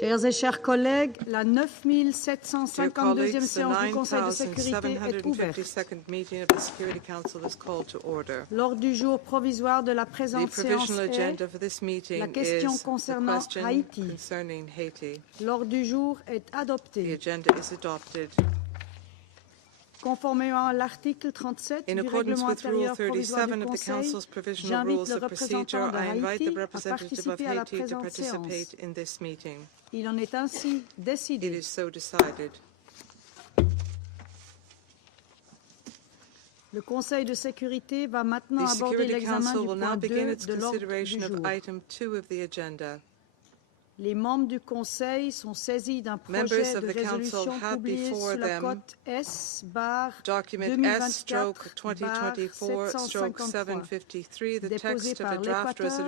Chers et chers collègues, la 9752e séance du Conseil de sécurité est ouverte. L'ordre du jour provisoire de la présente séance est la question concernant Haïti. L'ordre du jour est adopté. Conformément à l'article 37 du règlement intérieur provisoire du Conseil, j'invite le représentant de Haïti à participer à la présente séance. Il en est ainsi décidé. Le Conseil de sécurité va maintenant aborder l'examen du point 2 de l'ordre du jour. Les membres du Conseil sont saisis d'un projet de résolution publié sous la cote S/2024/753 déposé par l'Équateur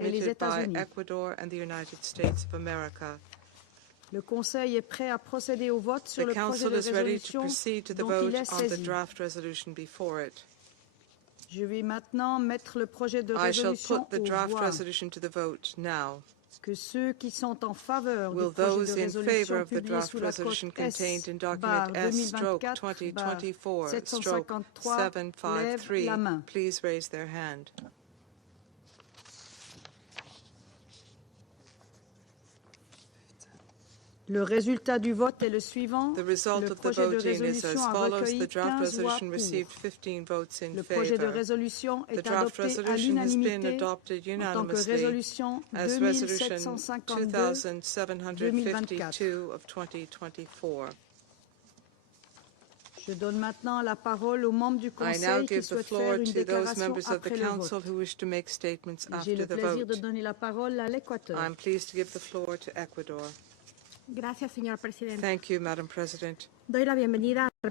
et les États-Unis. Le Conseil est prêt à procéder au vote sur le projet de résolution dont il est saisi. Je vais maintenant mettre le projet de résolution au vote. Que ceux qui sont en faveur du projet de résolution publié sous la cote S/2024/753 lèvent la main. Le résultat du vote est le suivant. Le projet de résolution a recueilli 15 voix pour. Le projet de résolution est adopté à l'unanimité en tant que résolution 2752-2024. Je donne maintenant la parole aux membres du Conseil qui souhaitent faire une déclaration après le vote. J'ai le plaisir de donner la parole à l'Équateur. Gracias, señora Presidenta. Thank you, Madam President. Doy la bienvenida al I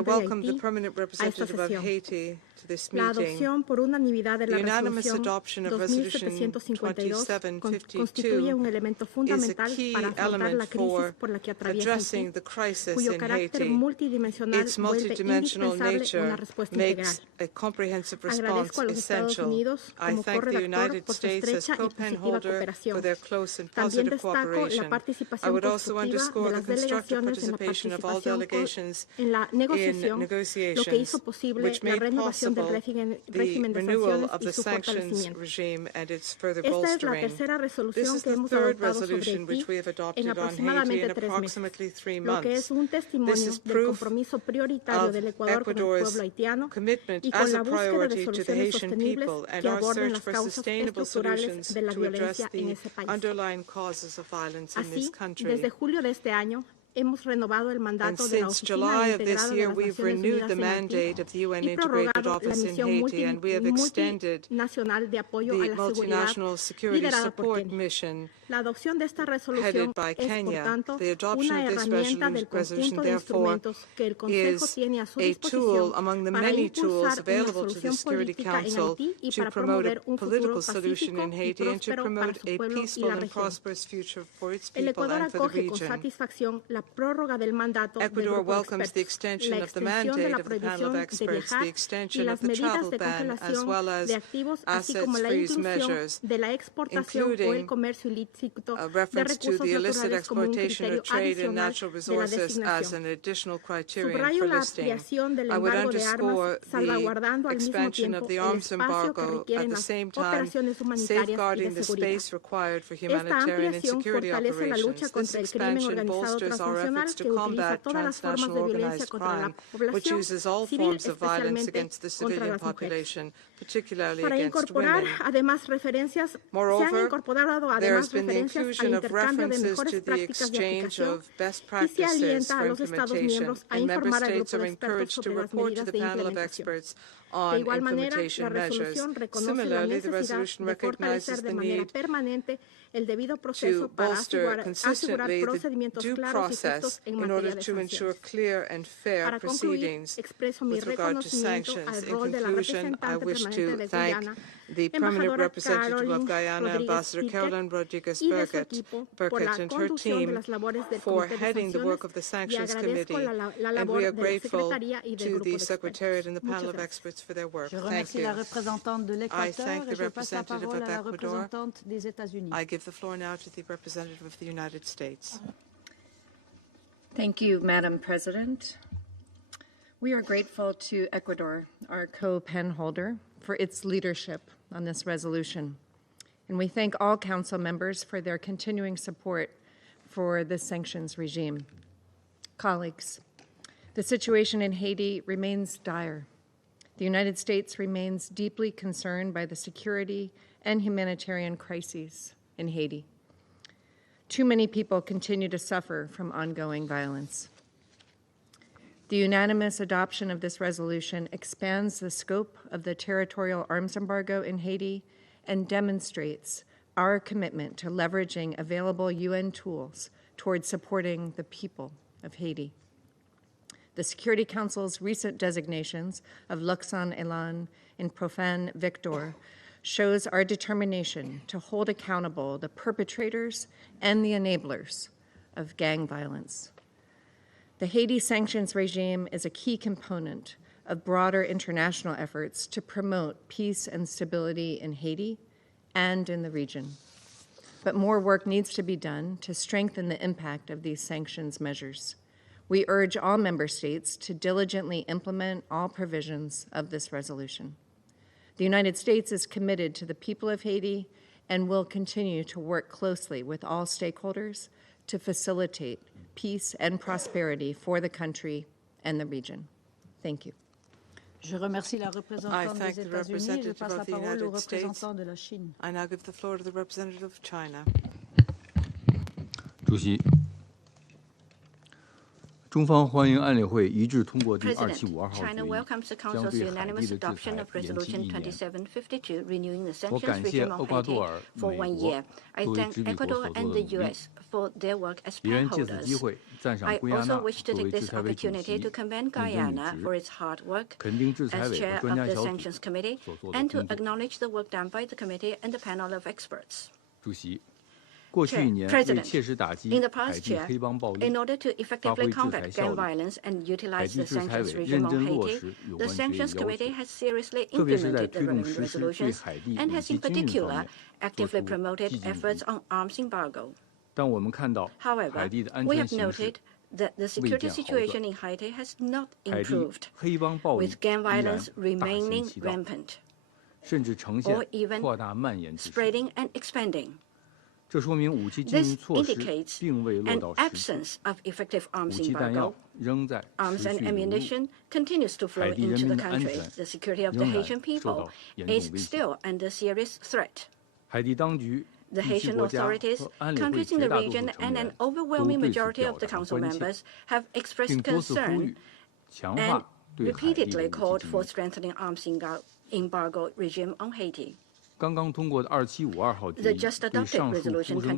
representante welcome de the Haití permanent a esta representative of sesión. Haiti to this La meeting. adopción por unanimidad de la The unanimous resolución adoption of Resolution 2752 2752 constituye un elemento is a fundamental key para afrontar la element crisis for por la que atraviesa addressing Haití, the crisis cuyo in carácter Haiti. multidimensional Its vuelve multidimensional indispensable una nature respuesta integral. makes a comprehensive response Agradezco a los Estados essential. Unidos I como thank the corredactor United por su States as estrecha y positiva co-penholder cooperación. for their close and También positive destaco la cooperation. I participación would also constructiva de underscore the las constructive delegaciones en la participation of all participación delegations en la negociación, lo que negotiations, hizo posible which la made renovación del possible régimen the de renewal sanciones of y the su sanctions fortalecimiento. regime and its further Esta es la bolstering. tercera This resolución is que the hemos third adoptado sobre resolution Haití which we have en adopted on Haiti in aproximadamente 3 meses, approximately 3 lo que months. es un testimonio This is del proof compromiso prioritario of del Ecuador con el Ecuador's pueblo haitiano commitment y as con a la búsqueda de priority to the soluciones Haitian sostenibles people and que our aborden search las for causas sustainable estructurales solutions de la to address violencia en the ese país. underlying causes of violence in this Así, country. desde julio de este año, hemos renovado el And mandato de la since Oficina July of Integrada this de year, las we've Naciones renewed Unidas the en Haití mandate of the UN y Integrated prorrogado la Office in misión Haiti, and we have extended multinacional de apoyo a the la seguridad multinational security liderada por support Kenia. mission La adopción de esta resolución headed by es, por Kenya. tanto, The adoption una of this herramienta del resolution, conjunto de therefore, instrumentos que el Consejo is tiene a su a disposición tool among the para many tools impulsar una available to the solución Security política en Council Haití y to para promote a promover un political futuro solution pacífico in y Haiti and to próspero para promote su a pueblo y peaceful la and región. prosperous future for its El people Ecuador and for the acoge con region. satisfacción la prórroga del mandato del Ecuador grupo de welcomes the expertos, extension la of the extensión de mandate la of the panel prohibición of de experts, viajar the y extension las of the medidas travel de ban, as congelación well as de activos, así assets como la freeze inclusión measures, de la exportación o el including comercio ilícito a de reference to recursos the illicit naturales como un exploitation criterio of trade in adicional natural de la resources as designación. an additional criterion Subrayo for la listing. ampliación del I would embargo de armas, underscore the salvaguardando al mismo expansion of tiempo the el arms espacio que embargo, requieren at the las same time operaciones humanitarias y safeguarding de the seguridad. space required for Esta humanitarian and ampliación security fortalece la lucha operations. This contra el crimen expansion organizado bolsters our transnacional efforts to que utiliza combat todas las formas transnational de violencia organized contra la crime, which población uses all civil, forms of violence especialmente against the contra civilian las mujeres. population, particularly Para against incorporar women. además referencias, se han Moreover, incorporado there has además been the referencias al inclusion of intercambio de references mejores to the prácticas de exchange aplicación of best y se practices alienta a for los Estados implementation, miembros a and member informar al states grupo de are expertos encouraged sobre to las report to medidas the de panel of implementación. experts De on igual manera, la implementation measures. resolución reconoce la Similarly, the necesidad resolution de fortalecer recognizes de the manera need permanente el debido proceso to para bolster asegurar consistently the procedimientos due claros y process process in order to ensure clear and fair Para concluir, proceedings expreso mi with regard to reconocimiento sanctions. al In rol de la conclusion, I representante wish permanente to de thank Guyana, the permanent embajadora representative of Caroline Guyana, Rodriguez Ambassador Piquet, Caroline Rodriguez y de su Burkett, equipo por la and her conducción de team las labores del for Comité de heading the Sanciones work of the y Sanctions agradezco Committee, la and labor we are de la grateful Secretaría y del to Grupo the de Secretariat and the Expertos. panel Muchas of gracias. experts for their work. Je Thank remercie you. la représentante de l'Équateur thank the et je passe la representative parole of à la Ecuador. représentante des États-Unis. I give the floor now to the representative of the United States. Thank you, Madam President. We are grateful to Ecuador, our co-pen holder, for its leadership on this resolution. And we thank all Council members for their continuing support for the sanctions regime. Colleagues, the situation in Haiti remains dire. The United States remains deeply concerned by the security and humanitarian crises in Haiti. Too many people continue to suffer from ongoing violence. The unanimous adoption of this resolution expands the scope of the territorial arms embargo in Haiti and demonstrates our commitment to leveraging available UN tools towards supporting the people of Haiti. The Security Council's recent designations of Luxon Elan and Profane Victor shows our determination to hold accountable the perpetrators and the enablers of gang violence. The Haiti sanctions regime is a key component of broader international efforts to promote peace and stability in Haiti and in the region. But more work needs to be done to strengthen the impact of these sanctions measures. We urge all member states to diligently implement all provisions of this resolution. The United States is committed to the people of Haiti and will continue to work closely with all stakeholders to facilitate peace and prosperity for the country and the region. Thank you. Je remercie la représentante des États-Unis et je passe la parole au représentant de la Chine. I now give the floor to the representative of China. 主席，中方欢迎安理会一致通过第2752 President, 号 China 决议， welcomes the 将 Council's 对海 unanimous 地的制 adoption 裁 of 延期 Resolution 1年。 2752, renewing the 我 sanctions 感谢 regime 厄 on 瓜多 Haiti 尔、 for 美 1国 year. I 作为 thank 执笔国 Ecuador 所做 and 的 the 努力， U.S. for their work as 也愿借此机 pen-holders. 会赞赏 I 圭亚 also 那 wish to 作为 take 制 this 裁委主 opportunity 席 to commend 认真履 Guyana 职， for its hard work 肯定制裁 as 委和 chair 专 of 家 the 小组 Sanctions Committee 所做的 and to 工作。 acknowledge the work done by the committee and the panel of experts. 主席，过去1年为 President, 切实打击 in the 海 past 地 year, 黑帮暴力， in order to 发 effectively 挥制裁 combat 效 gang 力， violence and 海 utilize 地 the 制裁 sanctions 委 regime 认 on 真落 Haiti, 实有 the 关决议 Sanctions 要 Committee 求， has seriously 特别是在 implemented the 推动 relevant 实施对 resolutions 海地 and 武 has 器 in 禁运方 particular 面做 actively 出 promoted 积极努 efforts 力。 on arms embargo. 但我们看到海 However, 地的安 we 全 have 形势 noted that the security 未见好 situation 转， in Haiti has not 海地 improved, 黑帮暴力 with gang 依然 violence 大行 remaining 其道， rampant, 甚至呈现 or even 扩大蔓延之势。 spreading and expanding. 这说明武器禁 This 运措施 indicates 并未落 an 到实处， absence of effective 武 arms 器弹药 embargo. 仍在 Arms 持 and 续流入， ammunition continues to flow 海地人 into 民 the 的安 country. 全 The security of the 仍然 Haitian 受 people 到严重 is 威胁。 still under serious threat. 海地当局、 The 地区 Haitian 国家 authorities, 和安理会 countries in 绝 the 大多数 region, 成 and 员 an 都 overwhelming 对此 majority 表 of the 达 Council 关切， members have 并 expressed 多次呼 concern 吁强 and 化对海地的 repeatedly 武 called 器禁 for 运。 strengthening arms embargo regime on Haiti. 刚刚通过的2752号决 The 议 just 对 adopted 上述 Resolution 呼声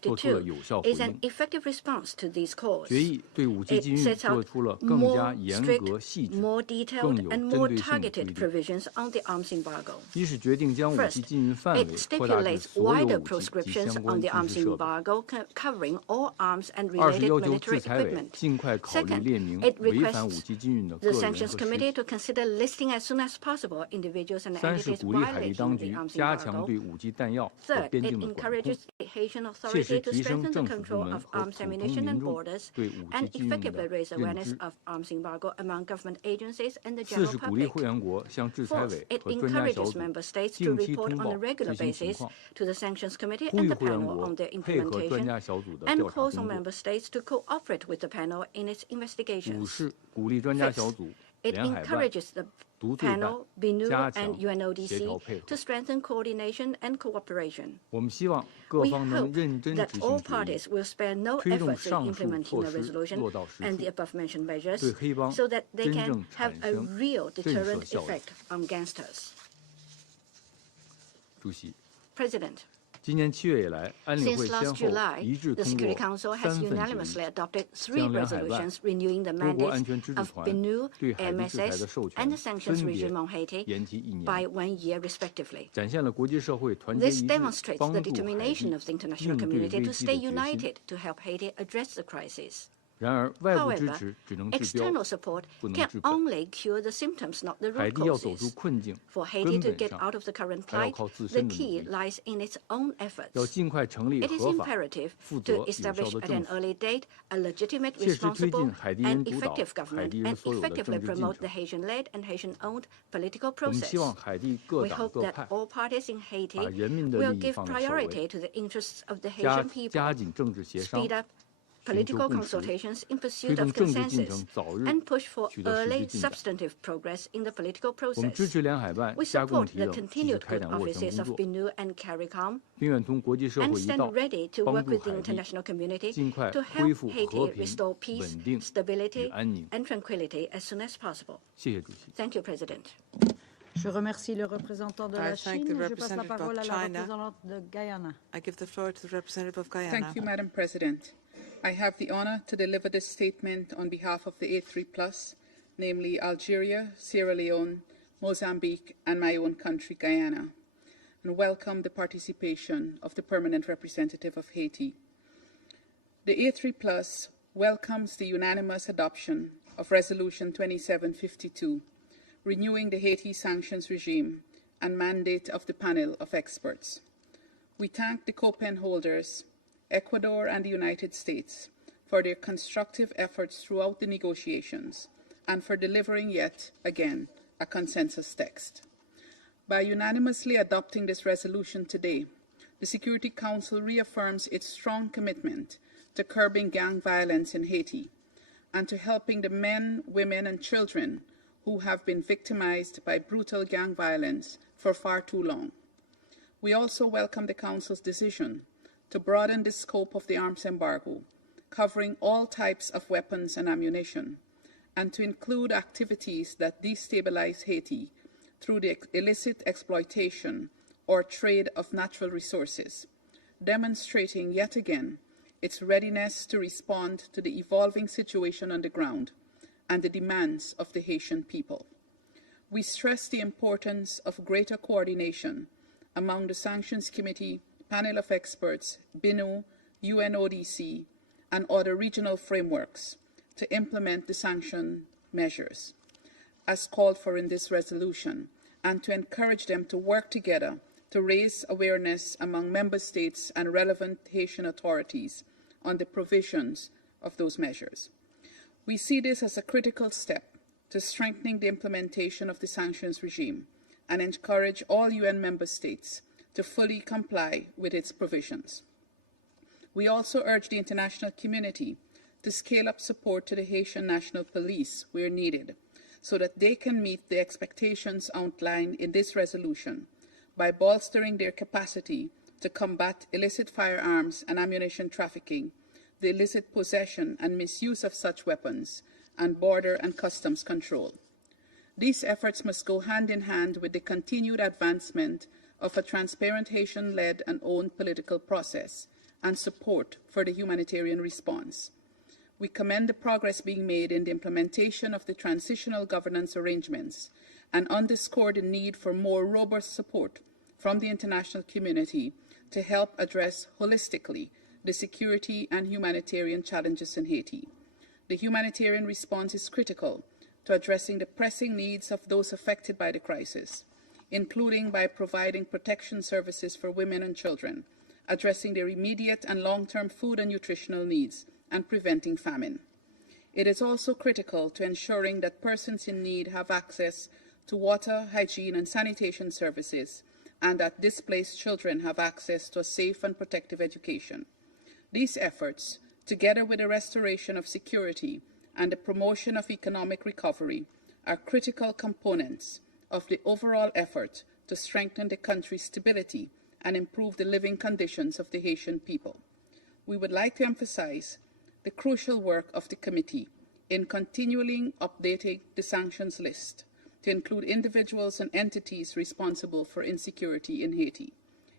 做出了 2752有效回 is an 应。 effective response to these calls. 决议对武器 It 禁运 sets 做 out 出了更加 more 严 strict, 格、细致、 more 更 detailed, 有 and 针 more 对性的规 targeted 定。 provisions on the arms embargo. 一是决定将武 First, 器禁运范 it 围扩大至 stipulates 所有 wider 武器及 proscriptions 相 on 关 the 军 arms 事设备。 embargo, covering all arms and 二是 related 要求 military 制裁委 equipment. 尽快考虑 Second, 列明 it 违反武 requests 器禁运的个 the 人和 Sanctions 实 Committee 体。 to consider listing as soon as possible individuals and 三是 entities 鼓励海地当 violating 局 the arms 加强 embargo. 对武器弹药和 Third, 边 it 境的管控， encourages the Haitian 切实 authority to 提升 strengthen the 政府部 control 门 of 和 arms 普通 ammunition 民 and 众 borders 对武器 and 禁运 effectively 的 raise 认 awareness 知。 of arms embargo among government agencies and the 四 general 是鼓励 public. 会员国向制裁 Fourth, 委 it 和专家小 encourages 组 member states to 定期 report 通 on 报 a regular 最新情 basis 况， to the Sanctions Committee 呼 and 吁 the 会员 panel 国 on their 配合专 implementation, 家小组的 and 调查 calls 工 on 作。 member states to cooperate with the panel in its 五 investigations. 是鼓励专家小组、 It 联海办、 encourages the 独对办 panel, BNU, 加 and 强协调 UNODC 配合 to。strengthen coordination and cooperation. 我们希望各 We 方能 hope 认真 that 执 all 行决议， parties will spare no 推动 efforts in 上述 implementing 措 the 施 resolution 落到实 and 处， the above-mentioned measures 对黑帮 so that they 真 can 正 have 产 a 生 real 震慑 deterrent 效应。 effect on gangsters. 主席， President, 今年7月以来，安理 Since 会先 last 后 July, 一致 the 通 Security 过 Council has 3份决 unanimously 议， adopted 3将两海外 resolutions renewing the 多国安 mandates 全支持 of 团 BNU, 对海地制裁的 MSS, 授 and 权 the sanctions 分别 regime on Haiti 延期1 by 年， 1 year respectively. 展现了国际社会团结 This 一致， demonstrates the 帮助海 determination 地 of the international 应对 community 危 to 机 stay 的决心。 united to help Haiti address the crisis. 然而，外部支 However, 持只能治标， external support 不能 can 治本。 only cure the symptoms, not the 海 root 地要走出 causes. 困境， For 根 Haiti to 本 get 上 out of the current 还要 plight, 靠自 the 身的努 key 力。 lies in its own efforts. 要尽快成立 It is 合法、 imperative 负责、 to 有效 establish 的 at 政 an 府， early date a legitimate, 切实推进 responsible, 海地人 and 主导、 effective 海 government 地人 and 所有的 effectively 政治进 promote 程 the。Haitian-led and Haitian-owned political 我们 process. 希望海地各 We 党 hope 各 that 派 all parties in Haiti 把人民的 will 利益 give 放在首位， priority to the interests of the 加 Haitian people, 加紧政治协商， speed up 寻求 political 共识， consultations in 推 pursuit 动 of 政治进 consensus, 程早日 and push for 取得实 early 质进展。 substantive progress in the political 我们支 process. 持两海办 We 加共 support 提 the 政，积极 continued 开 good 展斡旋 offices 工 of 作， BNU and CARICOM, 并愿同国际社 and 会一 stand 道， ready to 帮 work 助 with the 海地 international community 尽快 to 恢 help 复和 Haiti 平、 restore peace, 稳定与 stability, 安宁。 and tranquility as soon as possible. 谢谢主席。 Thank you, President. Je remercie le représentant de I la thank Chine. the Je passe la representative parole à of la China. représentante de Guyana. I give the floor to the representative of Guyana. Thank you, Madam President. I have the honor to deliver this statement on behalf of the A3+, namely Algeria, Sierra Leone, Mozambique, and my own country, Guyana, and welcome the participation of the permanent representative of Haiti. The A3+ welcomes the unanimous adoption of Resolution 2752, renewing the Haiti sanctions regime and mandate of the panel of experts. We thank the co-pen holders, Ecuador and the United States, for their constructive efforts throughout the negotiations and for delivering yet again a consensus text. By unanimously adopting this resolution today, the Security Council reaffirms its strong commitment to curbing gang violence in Haiti and to helping the men, women, and children who have been victimized by brutal gang violence for far too long. We also welcome the Council's decision to broaden the scope of the arms embargo, covering all types of weapons and ammunition, and to include activities that destabilize Haiti through the illicit exploitation or trade of natural resources, demonstrating yet again its readiness to respond to the evolving situation on the ground and the demands of the Haitian people. We stress the importance of greater coordination among the Sanctions Committee, panel of experts, BNU, UNODC, and other regional frameworks to implement the sanction measures as called for in this resolution, and to encourage them to work together to raise awareness among member states and relevant Haitian authorities on the provisions of those measures. We see this as a critical step to strengthening the implementation of the sanctions regime and encourage all UN member states to fully comply with its provisions. We also urge the international community to scale up support to the Haitian National Police where needed, so that they can meet the expectations outlined in this resolution by bolstering their capacity to combat illicit firearms and ammunition trafficking, the illicit possession and misuse of such weapons, and border and customs control. These efforts must go hand in hand with the continued advancement of a transparent Haitian-led and owned political process and support for the humanitarian response. We commend the progress being made in the implementation of the transitional governance arrangements and underscore the need for more robust support from the international community to help address holistically the security and humanitarian challenges in Haiti. The humanitarian response is critical to addressing the pressing needs of those affected by the crisis, including by providing protection services for women and children, addressing their immediate and long-term food and nutritional needs, and preventing famine. It is also critical to ensuring that persons in need have access to water, hygiene, and sanitation services, and that displaced children have access to a safe and protective education. These efforts, together with the restoration of security and the promotion of economic recovery, are critical components of the overall effort to strengthen the country's stability and improve the living conditions of the Haitian people. We would like to emphasize the crucial work of the committee in continually updating the sanctions list to include individuals and entities responsible for insecurity in Haiti.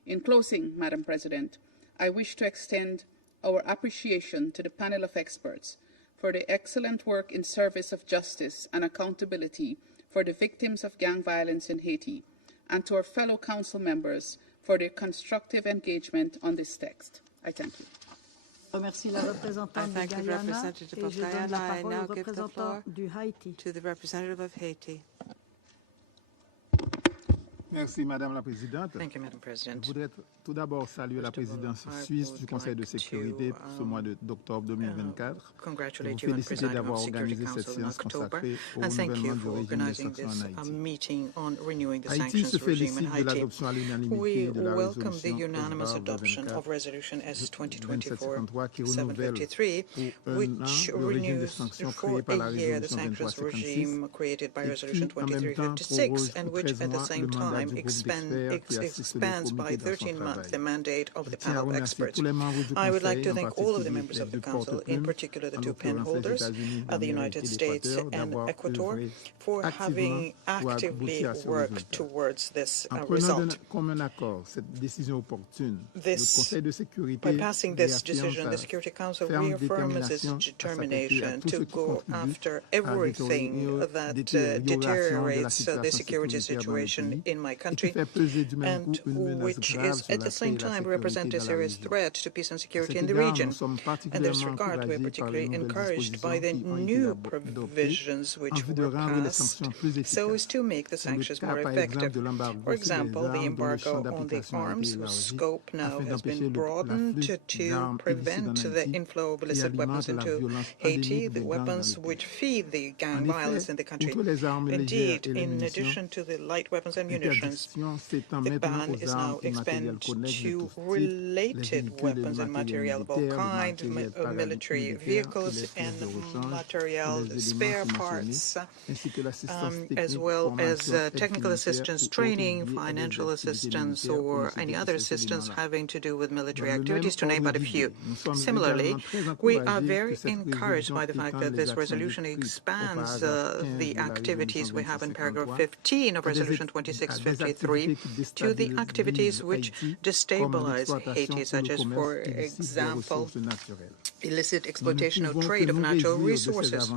In closing, Madam President, I wish to extend our appreciation to the panel of experts for the excellent work in service of justice and accountability for the victims of gang violence in Haiti, and to our fellow council members for their constructive engagement on this text. I thank you. Je remercie la représentante de Guyana et je donne la parole au représentant du Haïti. To the representative of Haiti. Merci, Madame la Présidente. Thank you, Madam President. Je voudrais tout d'abord saluer la présidence suisse du Conseil de sécurité pour ce mois d'octobre 2024. Congratulate Vous you on féliciter presiding d'avoir of Security organisé cette Council in séance October, consacrée au and thank you renouvellement du for régime des organizing sanctions this en Haïti. meeting on renewing the Haïti sanctions se regime in félicite de Haiti. l'adoption à l'unanimité We de la welcome the résolution unanimous adoption of Resolution S-2024-753, which renews for a year the sanctions regime created by Resolution 2356, and which at the same time expands by 13 months the mandate of the panel of experts. I would like to thank all of the members of the Council, in particular the two pen holders of the United States and Ecuador, for having actively worked towards this result. By passing this decision, the Security Council reaffirms its determination to go after everything that deteriorates the security situation in my country, and which is at the same time represent a serious threat to peace and security in the region. In this regard, we are particularly encouraged by the new provisions which were passed so as to make the sanctions more effective. For example, the embargo on the arms, whose scope now has been broadened to prevent the inflow of illicit weapons into Haiti, the weapons which feed the gang violence in the country. Indeed, in addition to the light weapons and munitions, the ban is now expanded to related weapons and material of all kinds, military vehicles and material spare parts, as well as technical assistance, training, financial assistance, or any other assistance having to do with military activities, to name but a few. Similarly, we are very encouraged by the fact that this resolution expands the activities we have in paragraph 15 of Resolution 2653 to the activities which destabilize Haiti, such as, for example, illicit exploitation or trade of natural resources.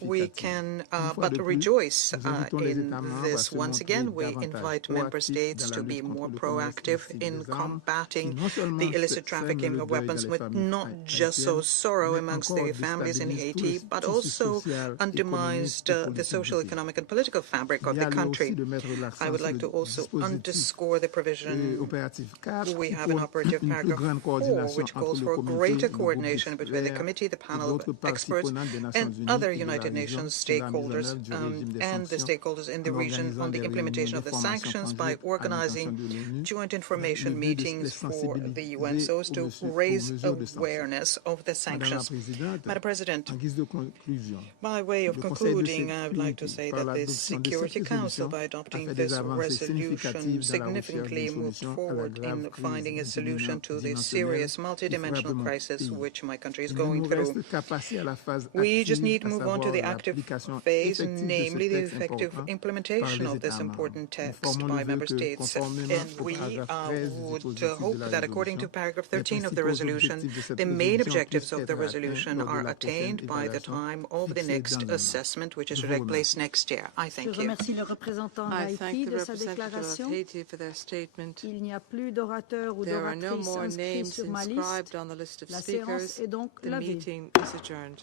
We can but rejoice in this. Once again, we invite member states to be more proactive in combating the illicit trafficking of weapons, with not just so sorrow amongst the families in Haiti, but also undermines the social, economic, and political fabric of the country. I would like to also underscore the provision we have in operative paragraph 4, which calls for greater coordination between the committee, the panel of experts, and other United Nations stakeholders and the stakeholders in the region on the implementation of the sanctions by organizing joint information meetings for the UN so as to raise awareness of the sanctions. Madam President, by way of concluding, I would like to say that the Security Council, by adopting this resolution, significantly moved forward in finding a solution to the serious multidimensional crisis which my country is going through. We just need to move on to the active phase, namely the effective implementation of this important text by member states. And we would hope that according to paragraph 13 of the resolution, the main objectives of the resolution are attained by the time of the next assessment, which is to take place next year. I thank you. Je remercie le représentant d'Haïti de sa déclaration. Il n'y a plus d'orateurs ou d'oratrices inscrits sur ma liste. La séance est donc levée. The meeting is adjourned.